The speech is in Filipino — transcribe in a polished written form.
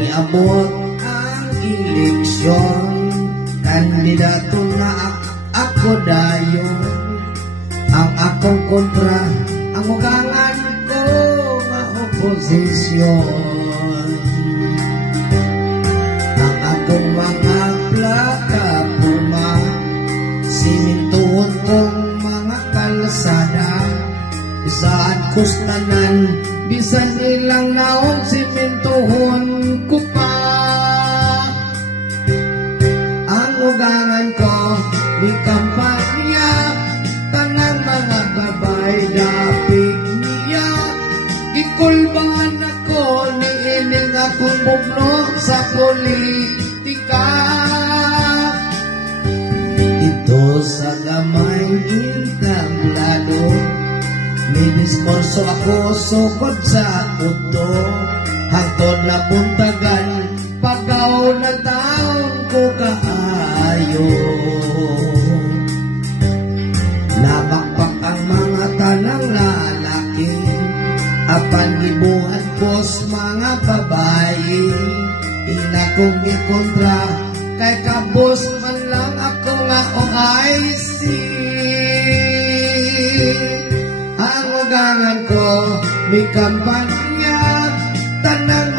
Niabot ang eleksyon, kandidato na ako dayon. Ang akong kontra, ang ugangan ko nga oposisyon. Ang akong mga plataporma, simintuhon kong mga kalsada. Saan kustanan, bisan ilang naon, simintuhon ko pa. Ang ugangan ko, di kampanya, tanang mga babay dapig niya. Ikulbangan ako ni ining akong bugno sa politika. Ito sa gamay intablado, may diskurso ako sukod sa uto. Hangtod na buntagan, pagaw na taon ko kaayo. Nabakpak ang mga tanang lalaki, apan gibuhat pos mga babae. Ina kong gikontra, kay kabos man lang ako nga OIC. Ang ugangan ko, may kampanya, tanang